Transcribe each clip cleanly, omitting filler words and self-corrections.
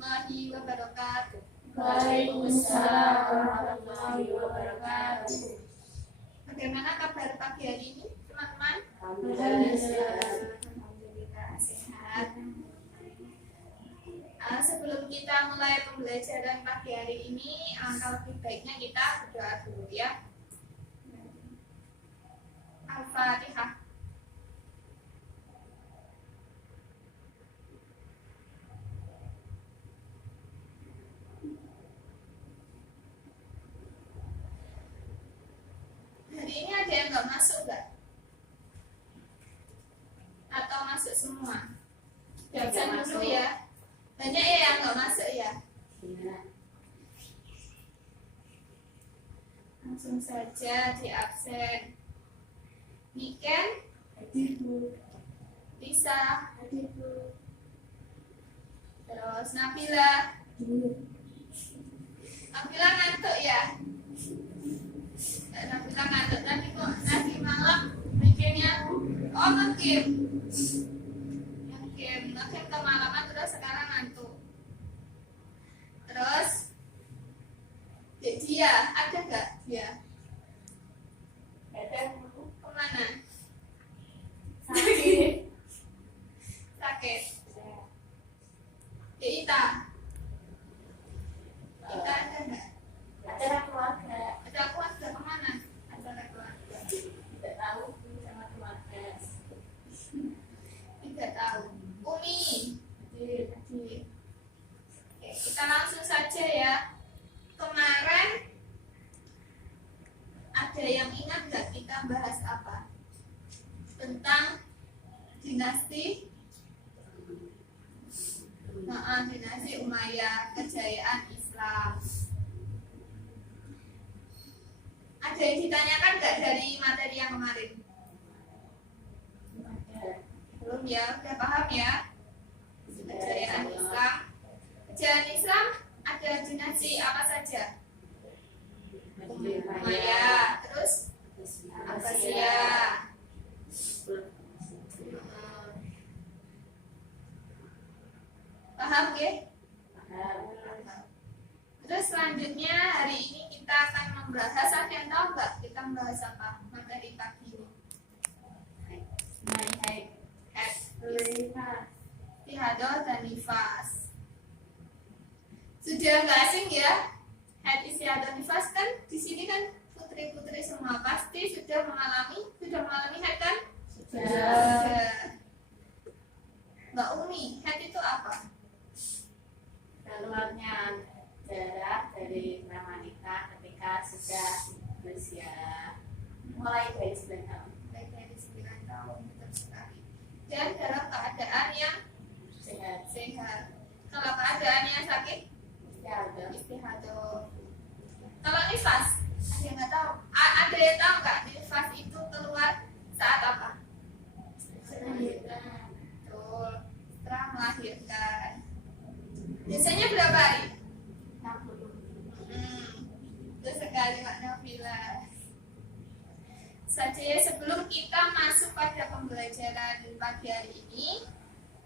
warahmatullahi wabarakatuh. Waalaikumsalam warahmatullahi wabarakatuh. Bagaimana kabar pagi hari ini, teman-teman? Alhamdulillah sehat. Sebelum kita mulai pembelajaran pagi hari ini, alangkah lebih baiknya kita berdoa dulu ya. Al-Fatihah. Hari ini ada yang nggak masuk nggak? Atau masuk semua? Jangan dulu ya. Banyak ya yang nggak masuk ya. Langsung saja di absen. Niken, Hadir Bu. Lisa, Hadir Bu. terus Nabila. Nabila ngantuk ya? Nabila ngantuk nanti malam bikinnya. Oh ngegame kemalaman terus sekarang ngantuk. Terus Dek Dia ada nggak dia? Ada Bu. Kemana? Sakit. Sakit. Dek Ita ada nggak? Acara keluarga. Ada keluarga kemana? Acara keluarga. Tidak tahu Bu sama keluarga. Tidak tahu. Umi. Hadir. Oke, kita langsung saja ya. Kemarin ada yang ingat nggak kita bahas apa? Tentang dinasti dinasti Umayyah, kejayaan Islam. Ada yang ditanyakan nggak dari materi yang kemarin? Ada. Belum ya, udah paham ya? Kejayaan Islam. Kejayaan Islam ada dinasti apa saja? Umayyah, terus Abbasiyah. Paham ya? Terus selanjutnya hari ini kita akan membahas, ada yang tahu nggak kita membahas apa materi pagi ini? Istihadah dan nifas. Sudah nggak asing ya? Haid, istihadah, nifas kan di sini kan putri-putri semua pasti sudah mengalami haid kan? Sudah. Mbak Umi, haid itu apa? Keluarnya darah dari wanita ketika sudah berusia mulai dari 9 tahun. Baik dari 9 tahun, betul sekali. Dan dalam keadaan yang Sehat. sehat. Kalau keadaannya sakit, Istihadah. istihadah. Kalau nifas, ada yang nggak tahu? Ada yang tahu nggak nifas itu keluar saat apa? Melahirkan. Betul, setelah melahirkan. Biasanya berapa hari? 60. Betul sekali Mbak Nabila. Saja ya, sebelum kita masuk pada pembelajaran pagi hari ini,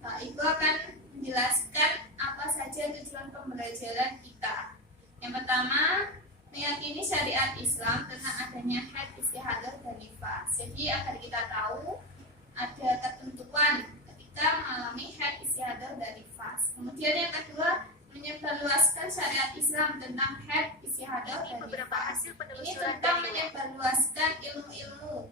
Ibu akan menjelaskan apa saja tujuan pembelajaran kita. Yang pertama, meyakini syariat Islam tentang adanya haid, istihadah, dan nifas. Jadi agar kita tahu ada ketentuan ketika mengalami haid, istihadah, dan nifas. Kemudian yang kedua, menyebarluaskan syariat Islam tentang haid, istihadah, dan nifas. Ini tentang menyebarluaskan ilmu-ilmu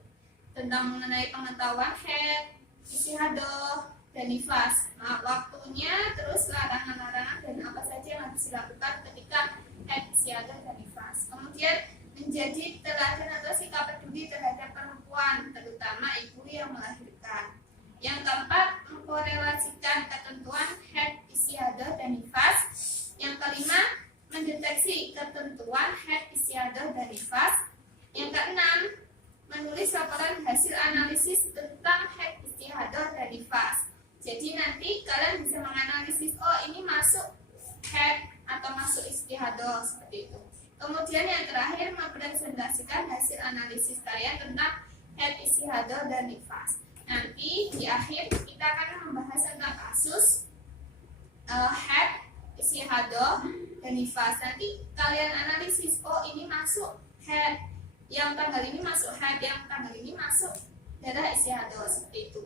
tentang mengenai pengetahuan haid, istihadah, dan nifas. Nah, waktunya, terus larangan-larangan dan apa saja yang harus dilakukan ketika haid, istihadah, dan nifas. Kemudian menjadi teladan atau sikap peduli terhadap perempuan, terutama ibu yang melahirkan. Yang keempat, mengkorelasikan ketentuan haid, istihadah, dan nifas. Yang kelima, mendeteksi ketentuan haid, istihadah, dan nifas. Yang keenam, menulis laporan hasil analisis tentang haid, istihadah, dan nifas. Jadi nanti kalian bisa menganalisis, oh ini masuk haid atau masuk istihadah, seperti itu. Kemudian yang terakhir, mempresentasikan hasil analisis kalian tentang haid, istihadah, dan nifas. Nanti di akhir kita akan membahas tentang kasus haid, istihadah dan nifas. Nanti kalian analisis, oh ini masuk haid, yang tanggal ini masuk haid, yang tanggal ini masuk darah istihadah, seperti itu.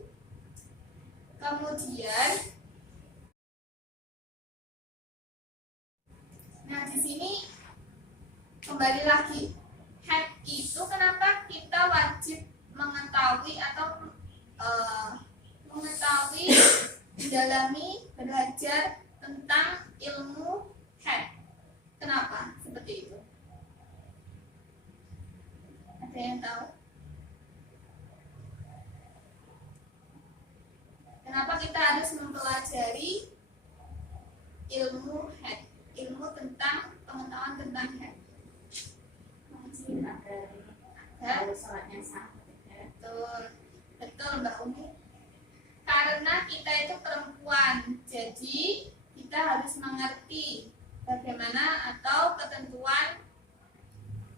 Kemudian, nah di sini kembali lagi, haid itu kenapa kita wajib mengetahui atau mengetahui, mendalami, belajar tentang ilmu haid. Kenapa seperti itu? Ada yang tahu? Kenapa kita harus mempelajari ilmu haid, ilmu tentang pengetahuan tentang haid? Wajib agar harus sholatnya sah. Betul, betul Mbak Umi. Karena kita itu perempuan, jadi kita harus mengerti bagaimana atau ketentuan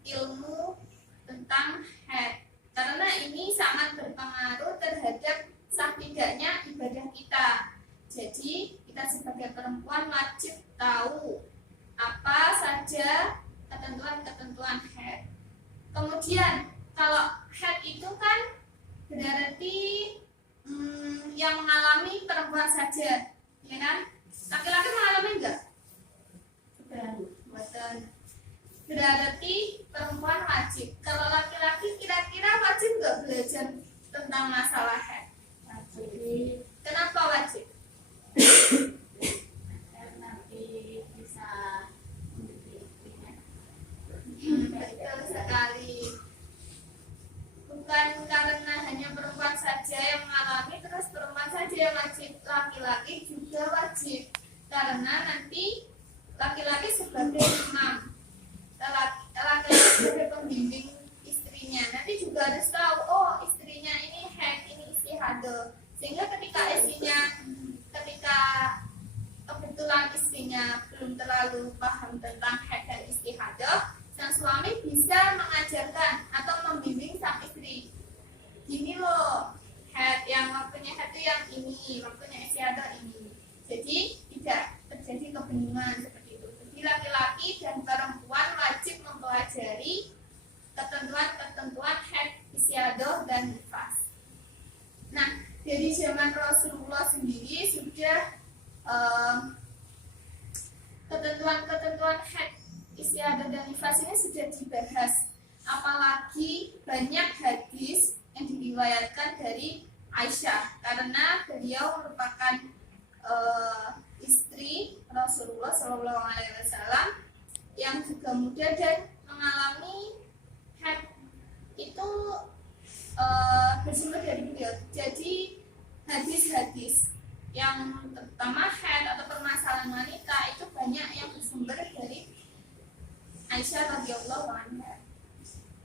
ilmu tentang haid. Karena ini sangat berpengaruh terhadap sah tidaknya ibadah kita. Jadi kita sebagai perempuan wajib tahu apa saja ketentuan-ketentuan haid. Kemudian kalau haid itu kan berarti yang mengalami perempuan saja, ya kan? Laki-laki mengalami enggak? Betul. Berarti perempuan wajib. Kalau laki-laki kira-kira wajib enggak belajar tentang masalah haid? Wajib. Kenapa wajib? Agar nanti bisa mendidik. Betul sekali. Bukan karena hanya perempuan saja yang mengalami, terus perempuan saja yang wajib, laki-laki juga wajib. Karena nanti laki-laki sebagai imam, laki-laki sebagai pembimbing istrinya, nanti juga harus tahu, oh istrinya ini haid, ini istihadah. Sehingga ketika kebetulan istrinya belum terlalu paham tentang haid dan istihadah, sang suami bisa mengajarkan atau membimbing sang istri. Gini loh, haid yang waktunya haid itu yang ini, waktunya istihadah ini. Jadi tidak terjadi kebingungan seperti itu. Jadi laki-laki dan perempuan wajib mempelajari ketentuan-ketentuan haid, istihadah dan nifas. Nah, dari zaman Rasulullah sendiri sudah ketentuan-ketentuan haid, istiadah dan nifas ini sudah dibahas. Apalagi banyak hadis yang diriwayatkan dari Aisyah, karena beliau merupakan istri Rasulullah SAW yang juga muda dan mengalami haid itu bersumber dari beliau. Jadi hadis-hadis yang terutama haid atau permasalahan wanita itu banyak yang bersumber dari Aisyah radhiyallahu anha.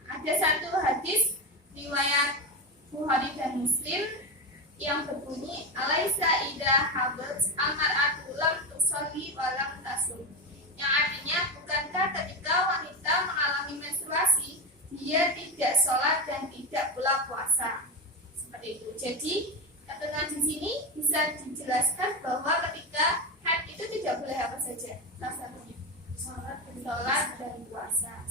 Ada satu hadis riwayat Bukhari dan Muslim yang berbunyi alaisa idza habat al-mar'atu lam tusalli wa lam tasum. Yang artinya, bukankah ketika wanita mengalami menstruasi dia tidak sholat dan tidak pula puasa. Seperti itu. Jadi ketentuan di sini bisa dijelaskan bahwa ketika haid itu tidak boleh apa saja. Salah satunya sholat dan puasa.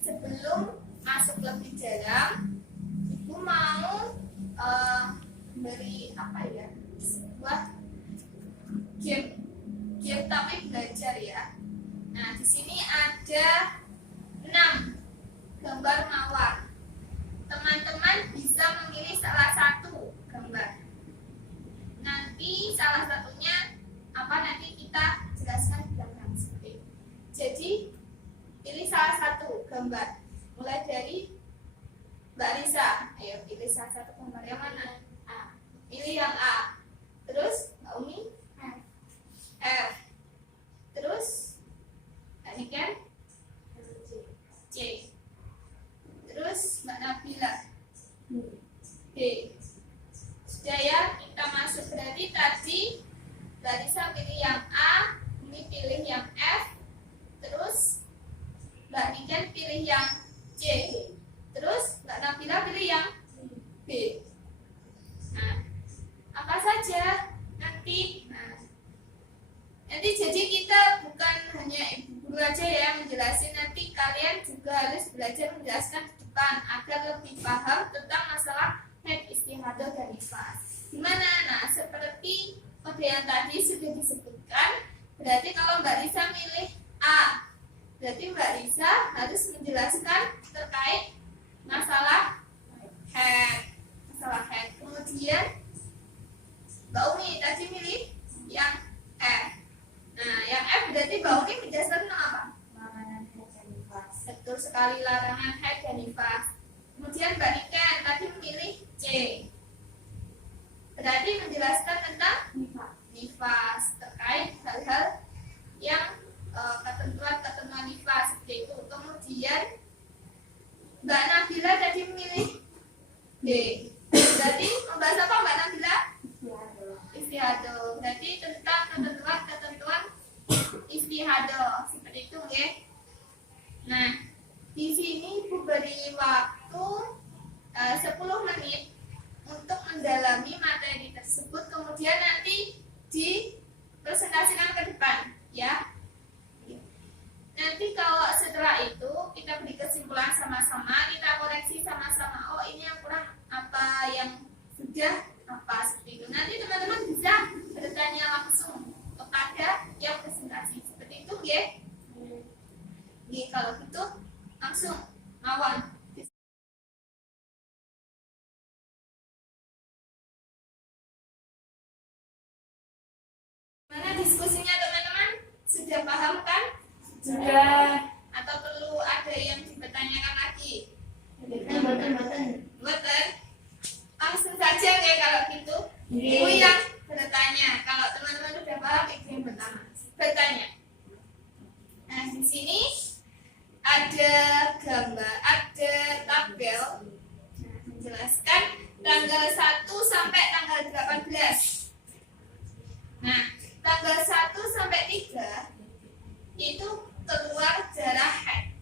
Sebelum masuk lebih dalam, ibu mau beri apa ya, sebuah game tapi belajar ya. Nah di sini ada 6 gambar mawar. Teman-teman bisa memilih salah satu gambar. Nanti salah satunya apa nanti kita jelaskan di belakang seperti itu. Jadi pilih salah satu gambar. Mulai dari Mbak Risa. Ayo pilih salah satu gambar yang mana? A. Pilih yang A. Terus Mbak Umi? F. Terus Mbak Niken? C. Terus Mbak Nabila? D. Sudah ya, kita masuk. Berarti tadi Mbak Risa pilih yang A, Umi pilih yang F, terus Mbak Niken pilih yang C, terus Mbak Nabila pilih yang B. hanya ibu guru aja ya menjelasin, nanti kalian juga harus belajar menjelaskan di depan agar lebih paham tentang masalah haid, istihadah, dan nifas. Gimana? Nah, seperti pada yang tadi sudah disebutkan, berarti kalau Mbak Risa milih A, berarti Mbak Risa harus menjelaskan terkait masalah haid. Kemudian Mbak Umi tadi milih yang F. Nah, yang F berarti Mbak Umi menjelaskan tentang apa? Larangan haid dan nifas. Betul sekali, larangan haid dan nifas. Kemudian Mbak Niken tadi memilih C, berarti menjelaskan tentang nifas terkait hal-hal yang ketentuan nifas seperti itu. Kemudian Mbak Nabila tadi memilih D, berarti membahas apa Mbak Nabila? Istihadah. Berarti tentang ketentuan istihadah seperti itu ya. Nah, di sini Ibu beri waktu 10 menit untuk mendalami materi tersebut, kemudian nanti dipresentasikan ke depan ya. Nanti kalau setelah itu kita beri kesimpulan sama-sama, kita koreksi sama-sama. Oh, ini yang kurang apa, yang sudah apa, seperti itu. Nanti teman-teman bisa bertanya langsung kepada yang presentasi seperti itu ya. Kalau gitu langsung lawan. Mana diskusinya teman-teman? Sudah paham kan? Sudah. Atau perlu ada yang dipertanyakan lagi? Betul. Langsung saja ya kalau gitu. Ibu Iya. yang bertanya. Kalau teman-teman sudah paham, ibu yang pertama bertanya. Nah, di sini ada gambar, ada tabel menjelaskan tanggal 1 sampai tanggal 18. Nah, tanggal 1 sampai 3 itu keluar darah haid.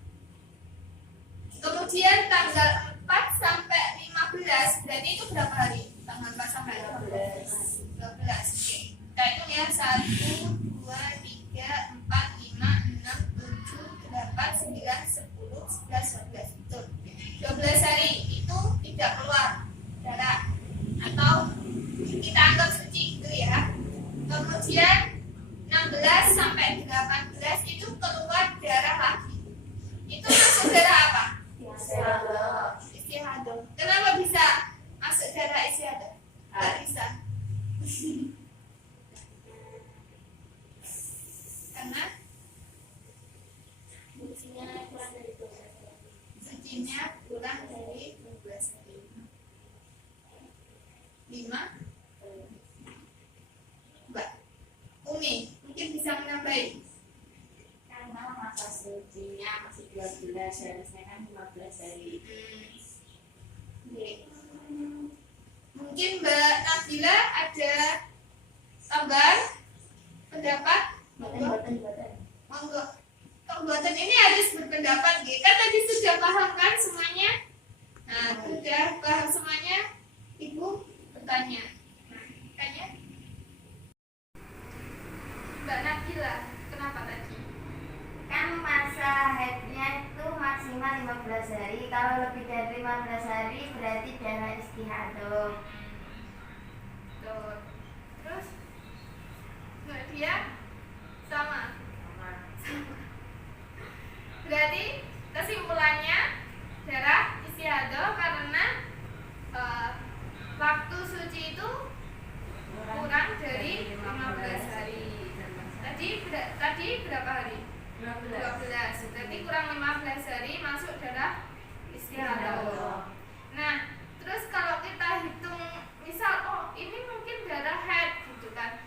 Kemudian tanggal 4 sampai 15 berarti itu berapa hari? Tanggal 4 sampai 15. 12. Oke. Kita hitung ya. 1 2 3 4 5 6 7 8 9 10 11 12. Betul. 12 hari itu tidak keluar darah atau kita anggap suci gitu ya. Kemudian 16 sampai 18 itu keluar darah lagi. Itu masuk darah apa? Istihadah. Kenapa bisa masuk darah istihadah? Nggak bisa. Karena sucinya kurang dari 12 hari. 5. Mbak Umi mungkin bisa menambahi. Karena masa sucinya masih 12, harusnya kan 15 hari. Oke. Mungkin Mbak Nabila ada tambahan pendapat? Monggo. Pembuatan ini harus berpendapat, kan tadi sudah paham kan semuanya? Nah, sudah paham semuanya, Ibu bertanya. Nah, tanya. Mbak Nabila, kenapa tadi? Kan masa haidnya itu maksimal 15 hari. Kalau lebih dari 15 hari berarti darah istihadah. Tuh. Terus Mbak Dia sama. Berarti kesimpulannya darah istihadah karena waktu suci itu kurang dari 15 hari. Tadi berapa hari? 12. Berarti kurang 15 hari masuk darah istihadah. Nah, terus kalau kita hitung misal, oh ini mungkin darah haid gitu kan.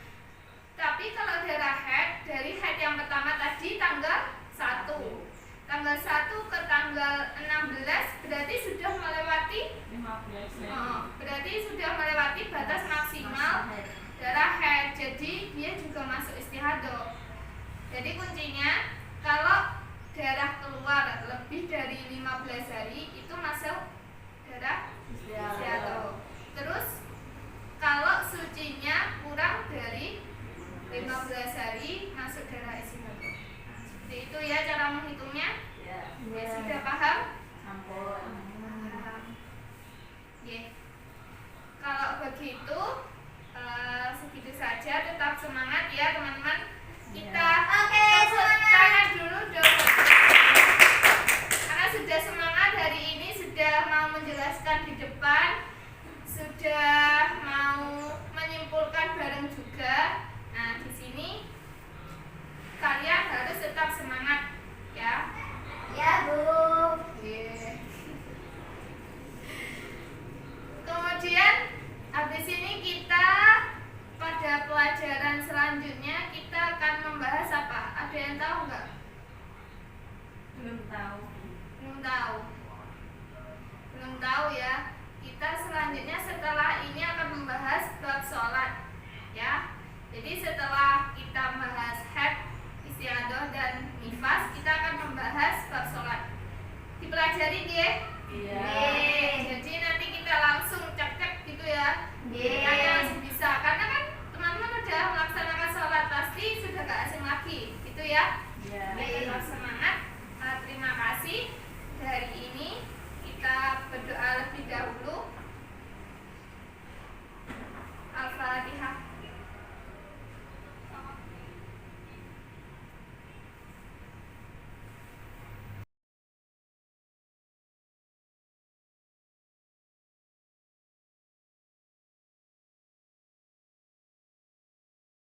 Tapi kalau darah haid, dari haid yang pertama tadi tanggal 1. Tanggal 1 ke tanggal 16 berarti sudah melewati 15 berarti sudah melewati batas maksimal darah haid. Jadi dia juga masuk istihadah. Jadi kuncinya kalau darah keluar lebih dari 15 hari itu masuk darah istihadah. Terus kalau sucinya kurang dari 15 hari masuk darah istihadah. Seperti itu ya cara menghitungnya. Ya. Ya, sudah paham? Ampun. Oke. Kalau begitu segitu saja. Tetap semangat ya teman-teman. Kita Oke, tepuk semangat. tangan dulu dong. Karena sudah semangat hari ini, sudah mau menjelaskan di depan, sudah mau menyimpulkan bareng juga. Nah, di sini kalian harus tetap semangat ya. Ya, Bu. Kemudian habis ini kita pada pelajaran selanjutnya kita akan membahas apa? Ada yang tahu nggak? Belum tahu. Belum tahu. Belum tahu ya. Kita selanjutnya setelah ini akan membahas bab sholat ya. Jadi setelah kita membahas haid, istiadah dan nifas, kita akan membahas bab sholat. Dipelajari dia. Iya. Jadi nanti kita langsung cek gitu ya. Ye. Kalian langsung bisa karena kan teman-teman udah melaksanakan sholat pasti sudah gak asing lagi gitu ya.